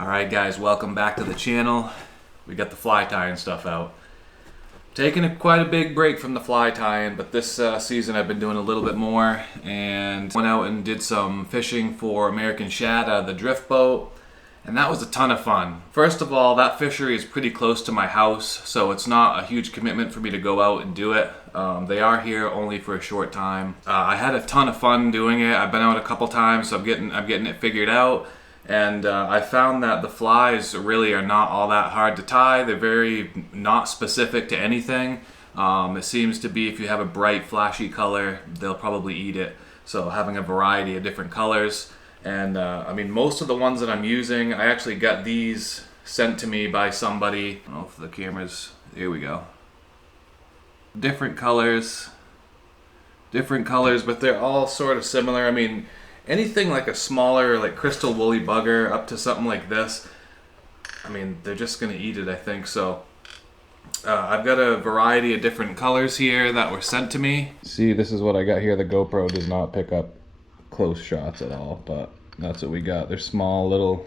Alright guys, welcome back to the channel. We got the fly tying stuff out. Taking quite a big break from the fly tying, but this season I've been doing a little bit more and went out and did some fishing for American shad out of the drift boat, and that was a ton of fun. First of all, that fishery is pretty close to my house, so it's not a huge commitment for me to go out and do it. They are here only for a short time. I had a ton of fun doing it. I've been out a couple times, so I'm getting it figured out. And I found that the flies really are not all that hard to tie. They're very not specific to anything. It seems to be if you have a bright, flashy color, they'll probably eat it. So having a variety of different colors. And I mean, most of the ones that I'm using, I actually got these sent to me by somebody. I don't know if the camera's, here we go. Different colors, but they're all sort of similar. I mean, anything like a smaller, like crystal woolly bugger up to something like this, I mean, they're just gonna eat it, I think. So I've got a variety of different colors here that were sent to me. See, this is what I got here. The GoPro does not pick up close shots at all, but that's what we got. They're small little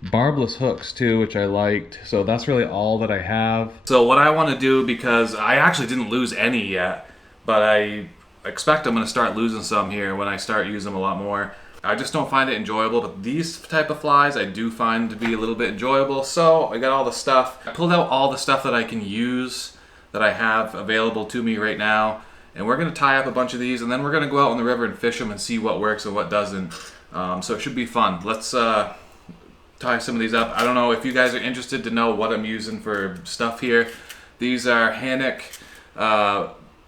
barbless hooks too, which I liked. So that's really all that I have. So what I want to do, because I actually didn't lose any yet, but I expect I'm going to start losing some here when I start using them a lot more. I just don't find it enjoyable, but these type of flies I do find to be a little bit enjoyable. So I got all the stuff. I pulled out all the stuff that I can use that I have available to me right now, and we're going to tie up a bunch of these, and then we're going to go out on the river and fish them and see what works and what doesn't. So it should be fun. Let's tie some of these up. I don't know if you guys are interested to know what I'm using for stuff here. These are Hannock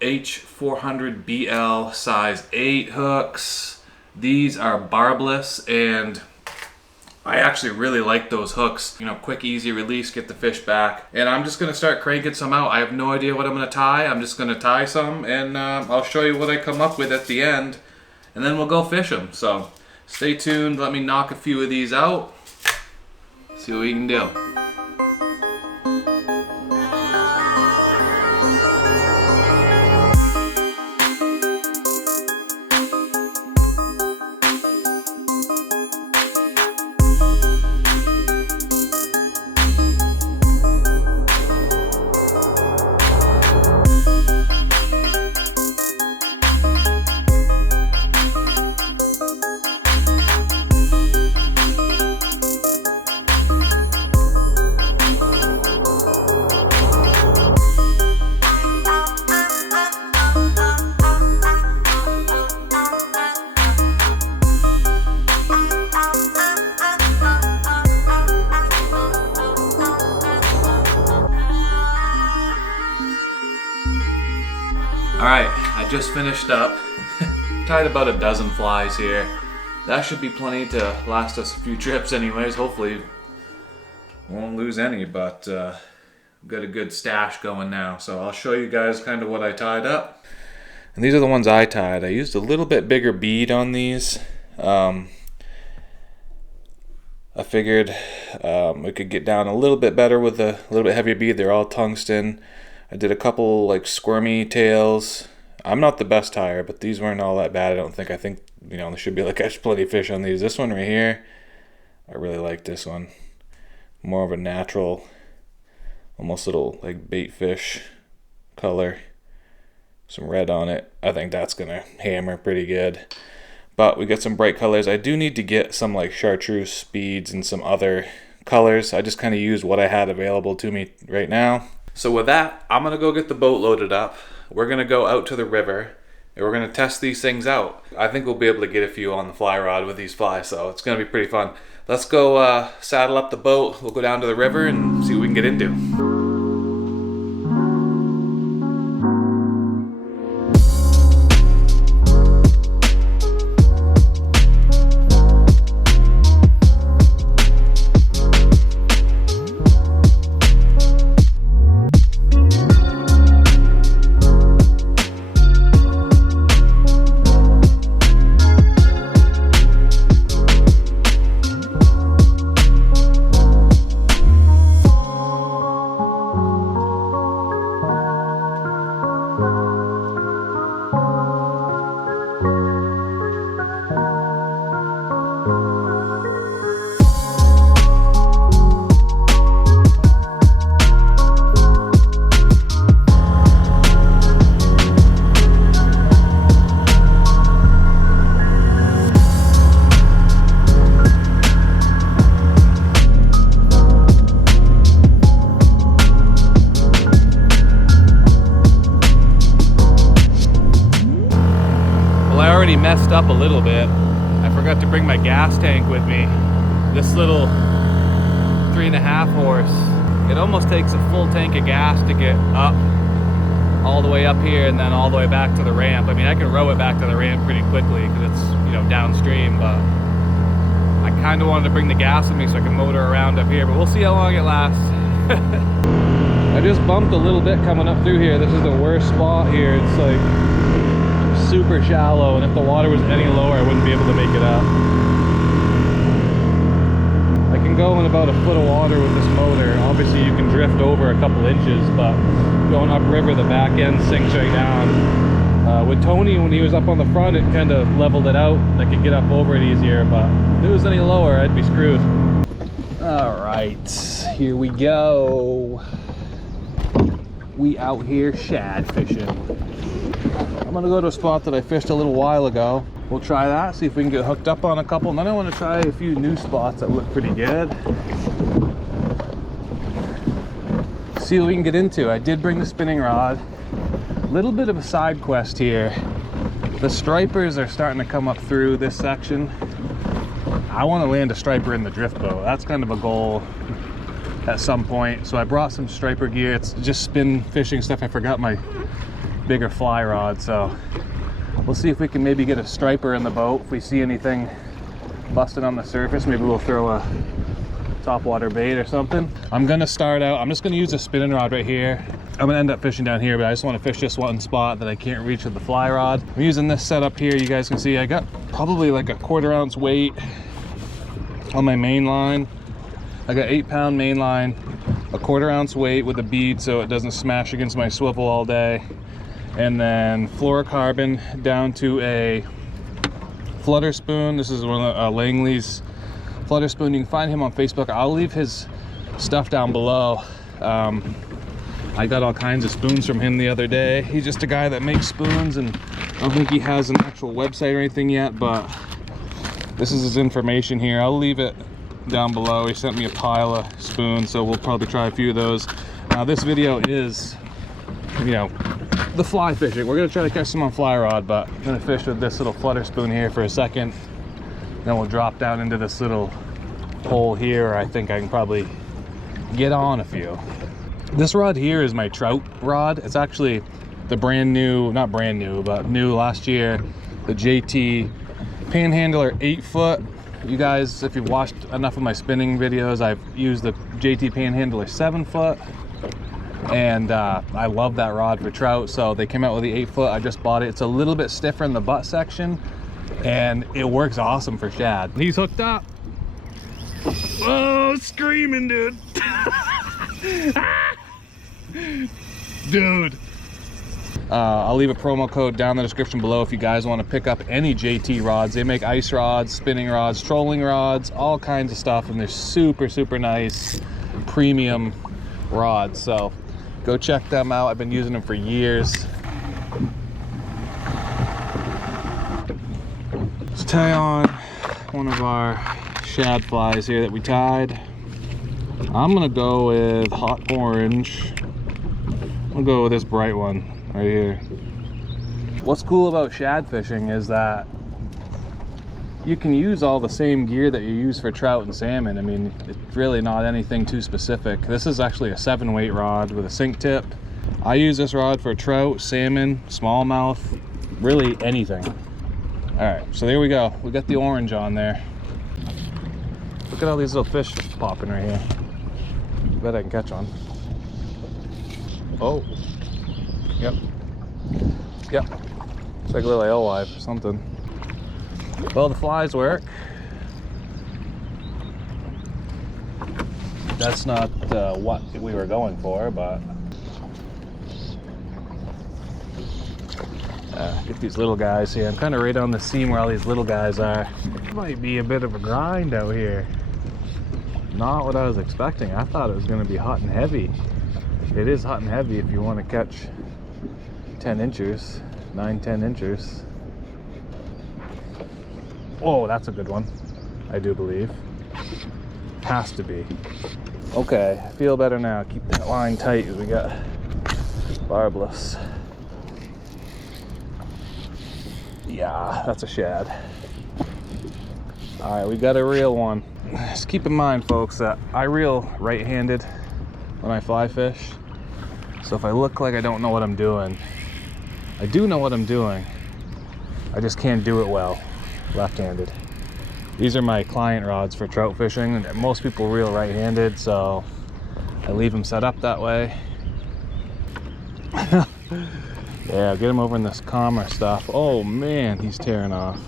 H400BL size 8 hooks. These are barbless, and I actually really like those hooks. You know, quick, easy release, get the fish back. And I'm just gonna start cranking some out. I have no idea what I'm gonna tie. I'm just gonna tie some, and I'll show you what I come up with at the end, and then we'll go fish them. So stay tuned, let me knock a few of these out, see what we can do. Alright, I just finished up. Tied about a dozen flies here. That should be plenty to last us a few trips anyways. Hopefully won't lose any, but got a good stash going now. So I'll show you guys kind of what I tied up. And these are the ones I tied. I used a little bit bigger bead on these. I figured we could get down a little bit better with a little bit heavier bead. They're all tungsten. I did a couple like squirmy tails. I'm not the best tire, but these weren't all that bad, I don't think. I think, you know, there should be like catch plenty of fish on these. This one right here, I really like this one. More of a natural, almost little like bait fish color. Some red on it. I think that's gonna hammer pretty good. But we got some bright colors. I do need to get some like chartreuse beads and some other colors. I just kind of used what I had available to me right now. So with that, I'm gonna go get the boat loaded up. We're gonna go out to the river and we're gonna test these things out. I think we'll be able to get a few on the fly rod with these flies, so it's gonna be pretty fun. Let's go saddle up the boat. We'll go down to the river and see what we can get into. up a little bit. I forgot to bring my gas tank with me. This little 3.5 horse, it almost takes a full tank of gas to get up all the way up here and then all the way back to the ramp. I mean, I can row it back to the ramp pretty quickly because it's, you know, downstream, but I kind of wanted to bring the gas with me so I can motor around up here, but we'll see how long it lasts. I just bumped a little bit coming up through here. This is the worst spot here. It's like super shallow, and if the water was any lower, I wouldn't be able to make it up. I can go in about a foot of water with this motor. Obviously you can drift over a couple inches, but going upriver, the back end sinks right down. With Tony, when he was up on the front, it kind of leveled it out. I could get up over it easier, but if it was any lower, I'd be screwed. All right, here we go. We out here shad fishing. I'm gonna go to a spot that I fished a little while ago. We'll try that, see if we can get hooked up on a couple. And then I want to try a few new spots that look pretty good. See what we can get into. I did bring the spinning rod. Little bit of a side quest here. The stripers are starting to come up through this section. I want to land a striper in the drift boat. That's kind of a goal at some point. So I brought some striper gear. It's just spin fishing stuff. I forgot my bigger fly rod, so we'll see if we can maybe get a striper in the boat. If we see anything busting on the surface, maybe we'll throw a topwater bait or something. I'm gonna start out, I'm just gonna use a spinning rod right here. I'm gonna end up fishing down here, but I just want to fish this one spot that I can't reach with the fly rod. I'm using this setup here. You guys can see I got probably like a 1/4 ounce weight on my main line. I got 8-pound main line, a 1/4 ounce weight with a bead so it doesn't smash against my swivel all day, and then fluorocarbon down to a flutter spoon. This is one of Langley's flutter spoon. You can find him on Facebook. I'll leave his stuff down below. I got all kinds of spoons from him the other day. He's just a guy that makes spoons, and I don't think he has an actual website or anything yet, but this is his information here. I'll leave it down below. He sent me a pile of spoons, so we'll probably try a few of those. Now this video is, you know, the fly fishing. We're gonna try to catch some on fly rod, but I'm gonna fish with this little flutter spoon here for a second. Then we'll drop down into this little hole here. I think I can probably get on a few. This rod here is my Trout rod. It's actually the brand new, not brand new, but new last year, the JT Panhandler 8-foot. You guys, if you've watched enough of my spinning videos, I've used the JT Panhandler 7-foot, and I love that rod for trout. So they came out with the 8-foot. I just bought it. It's a little bit stiffer in the butt section, and it works awesome for shad. He's hooked up. Oh, screaming, dude. Dude. I'll leave a promo code down in the description below if you guys want to pick up any JT rods. They make ice rods, spinning rods, trolling rods, all kinds of stuff, and they're super, super nice premium rods. So go check them out. I've been using them for years. Let's tie on one of our shad flies here that we tied. I'm gonna go with hot orange. I'll go with this bright one right here. What's cool about shad fishing is that you can use all the same gear that you use for trout and salmon. I mean, it's really not anything too specific. This is actually a 7-weight rod with a sink tip. I use this rod for trout, salmon, smallmouth, really anything. All right, so there we go. We got the orange on there. Look at all these little fish popping right here. Bet I can catch one. Oh, yep. It's like a little alewife or something. Well, the flies work. That's not what we were going for, but get these little guys here. I'm kind of right on the seam where all these little guys are. Might be a bit of a grind out here. Not what I was expecting. I thought it was going to be hot and heavy. It is hot and heavy if you want to catch 10 inchers, 9-10 inchers. Oh, that's a good one, I do believe. Has to be. Okay, I feel better now. Keep that line tight. We got barbless. Yeah, that's a shad. All right, we got a reel one. Just keep in mind, folks, that I reel right-handed when I fly fish. So if I look like I don't know what I'm doing, I do know what I'm doing. I just can't do it well left-handed. These are my client rods for trout fishing, and most people reel right-handed, so I leave them set up that way. Yeah, get him over in this calmer stuff. Oh man, he's tearing off.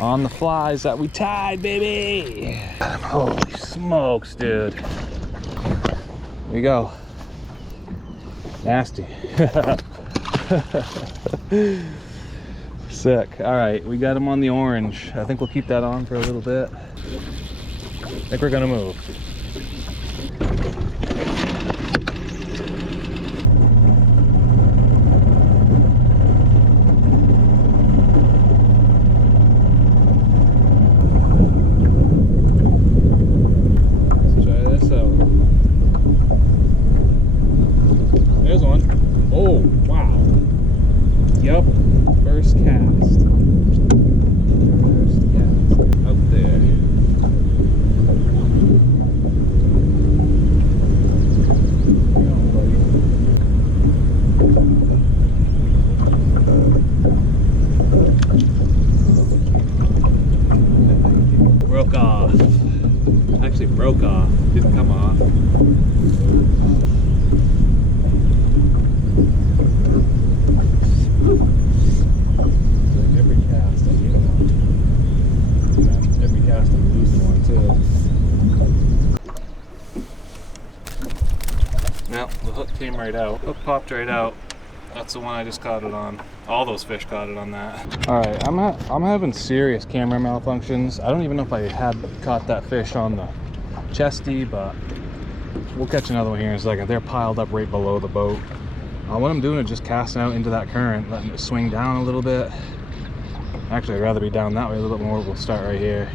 On the flies that we tied, baby! Holy smokes, dude. Here we go. Nasty. Sick. All right, we got him on the orange. I think we'll keep that on for a little bit. I think we're gonna move. Broke off, didn't come off. Like every cast I get one. Every cast I'm losing one too. Well, the hook came right out. Hook popped right out. That's the one I just caught it on. All those fish caught it on that. All right, I'm having serious camera malfunctions. I don't even know if I had caught that fish on the chesty, but we'll catch another one here in a second. They're piled up right below the boat. What I'm doing is just casting out into that current, letting it swing down a little bit. Actually, I'd rather be down that way a little bit more. We'll start right here.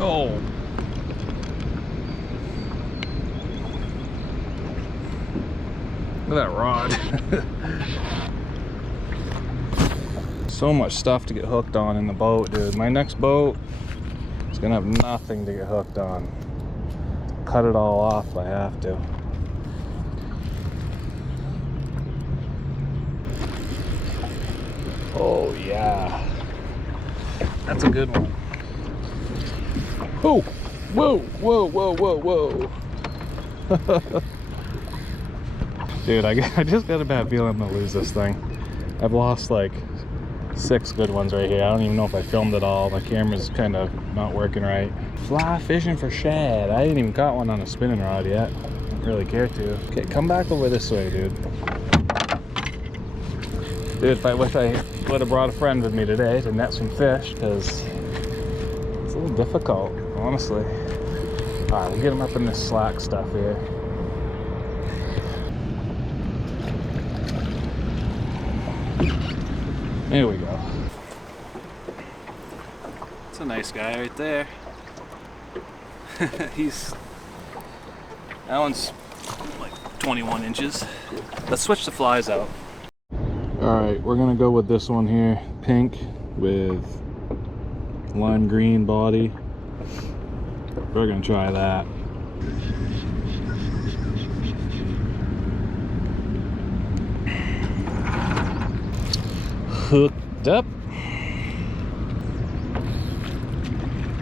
Oh. Look at that rod. So much stuff to get hooked on in the boat, dude. My next boat is gonna have nothing to get hooked on. Cut it all off if I have to. Oh yeah, that's a good one. Oh, whoa, whoa, whoa, whoa, whoa. Dude, I just got a bad feeling I'm gonna lose this thing. I've lost like 6 good ones right here. I don't even know if I filmed it all. My camera's kind of not working right. Fly fishing for shad. I ain't even caught one on a spinning rod yet. Don't really care to. Okay, come back over this way, dude. Dude, I wish I would have brought a friend with me today to net some fish, because it's a little difficult, honestly. All right, we'll get him up in this slack stuff here. There we go. It's a nice guy right there. That one's like 21 inches. Let's switch the flies out. All right, we're gonna go with this one here, pink with lime green body. We're gonna try that. Hooked up.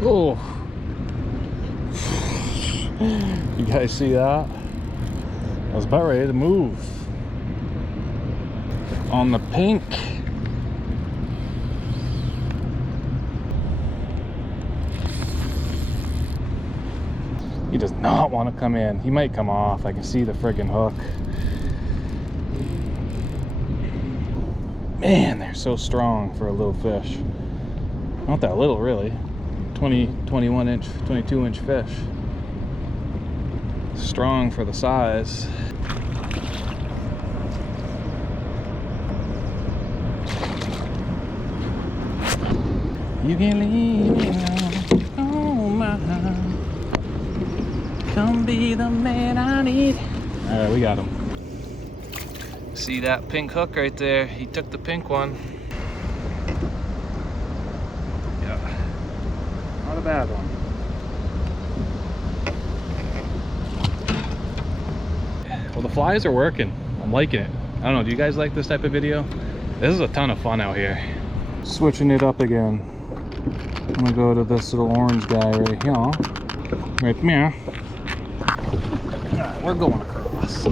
Oh, you guys see that? I was about ready to move. On the pink. He does not want to come in. He might come off. I can see the friggin' hook. Man, they're so strong for a little fish. Not that little, really. 21 inch, 22 inch fish. Strong for the size. You can leave me alone. Oh my, come be the man I need. All right, we got him. See that pink hook right there? He took the pink one. Yeah, not a bad one. Well, the flies are working. I'm liking it. I don't know, do you guys like this type of video? This is a ton of fun out here. Switching it up again. I'm gonna go to this little orange guy right here. Right there. Alright, we're going across.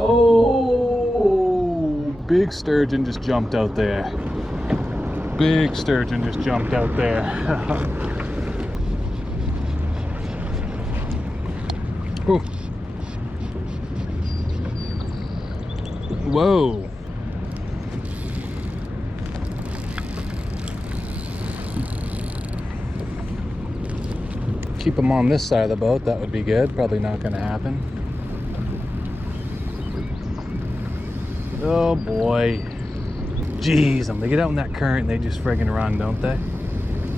Oh, big sturgeon just jumped out there. Big sturgeon just jumped out there. Ooh. Whoa. Keep them on this side of the boat, that would be good. Probably not going to happen. Oh boy. Jeez, they get out in that current and they just friggin' run, don't they?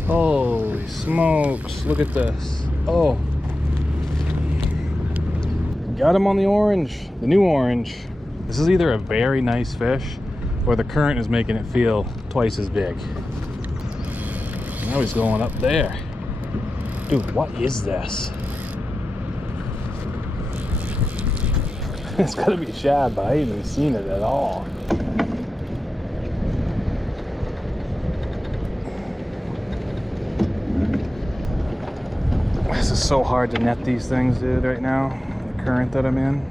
Holy smokes, look at this. Oh. Got him on the orange, the new orange. This is either a very nice fish or the current is making it feel twice as big. Now he's going up there. Dude, what is this? It's gotta be shad, but I ain't even seen it at all. This is so hard to net these things, dude, right now. The current that I'm in.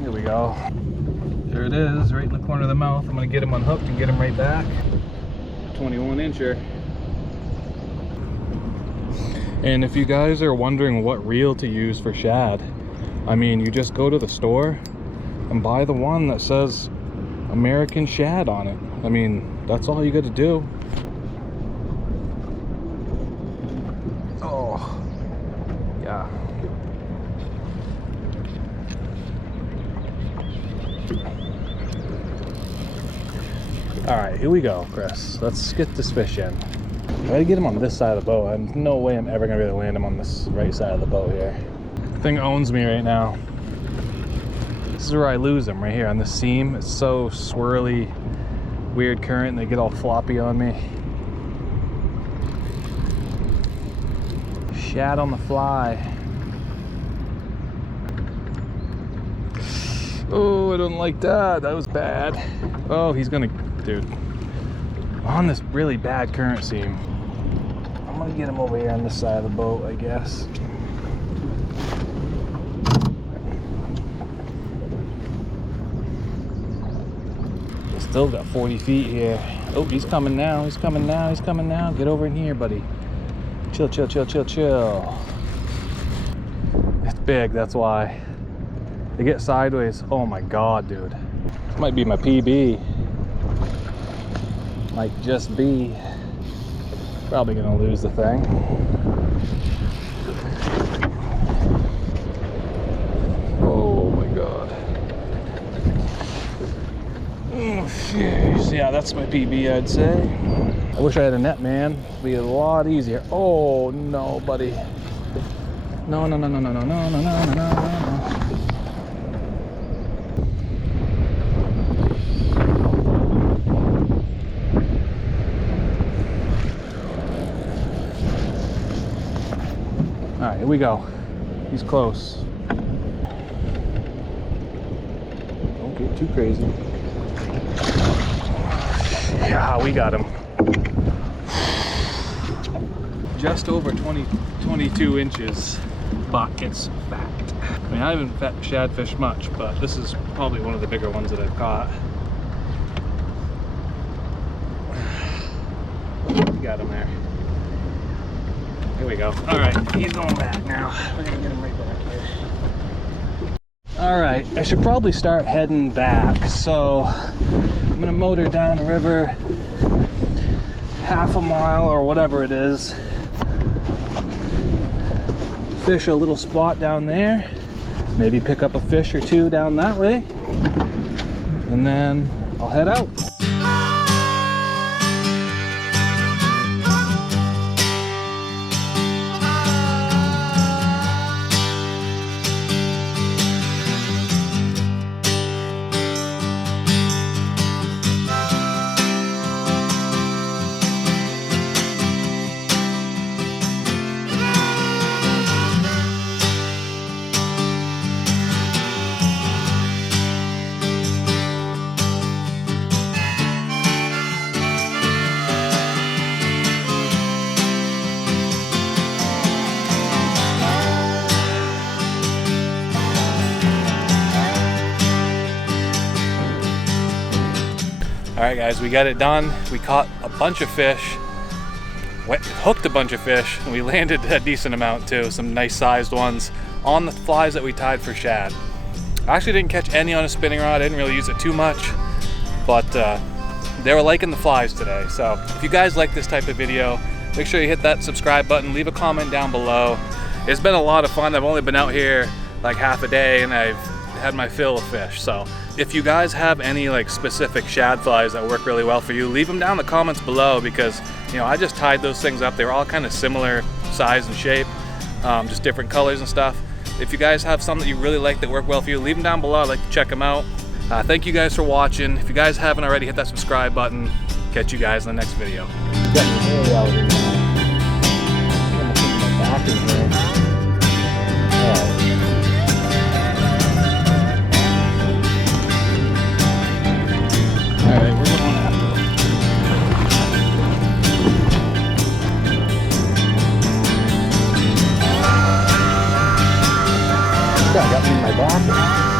Here we go. There it is, right in the corner of the mouth. I'm gonna get him unhooked and get him right back. 21 incher. And if you guys are wondering what reel to use for shad, I mean, you just go to the store and buy the one that says American Shad on it. I mean, that's all you got to do. Oh, yeah. All right, here we go, Chris. Let's get this fish in. I gotta get him on this side of the boat. There's no way I'm ever gonna be able to land him on this right side of the boat here. The thing owns me right now. This is where I lose him, right here on the seam. It's so swirly, weird current, and they get all floppy on me. Shad on the fly. Oh, I don't like that. That was bad. Oh, he's gonna, dude. On this really bad current seam. I'm gonna get him over here on this side of the boat, I guess. Still got 40 feet here. Oh, he's coming now. He's coming now. He's coming now. Get over in here, buddy. Chill, chill, chill, chill, chill. It's big, that's why. They get sideways. Oh my God, dude. This might be my PB. Might just be. Probably gonna lose the thing. Oh my God. Oh, jeez. Yeah, that's my PB, I'd say. I wish I had a net, man. It'd be a lot easier. Oh no, buddy. No, no, no, no, no, no, no, no, no, no, no. All right, here we go. He's close. Don't get too crazy. Yeah, we got him. Just over 22 inches. Buckets fat. I mean, I haven't shad fished much, but this is probably one of the bigger ones that I've caught. We got him there. Here we go. All right, he's going back now. We're gonna get him right back here. All right, I should probably start heading back. So I'm gonna motor down the river half a mile or whatever it is. Fish a little spot down there. Maybe pick up a fish or two down that way. and then I'll head out. Alright guys, we got it done. We caught a bunch of fish, hooked a bunch of fish, and we landed a decent amount too, some nice sized ones on the flies that we tied for shad. I actually didn't catch any on a spinning rod, I didn't really use it too much, but they were liking the flies today. So if you guys like this type of video, make sure you hit that subscribe button, leave a comment down below. It's been a lot of fun. I've only been out here like half a day and I've had my fill of fish. So if you guys have any like specific shad flies that work really well for you, leave them down in the comments below, because you know, I just tied those things up. They were all kind of similar size and shape, just different colors and stuff. If you guys have some that you really like that work well for you, leave them down below. I'd like to check them out. Thank you guys for watching. If you guys haven't already, hit that subscribe button. Catch you guys in the next video. Alright, we're going after it. I got me in my back.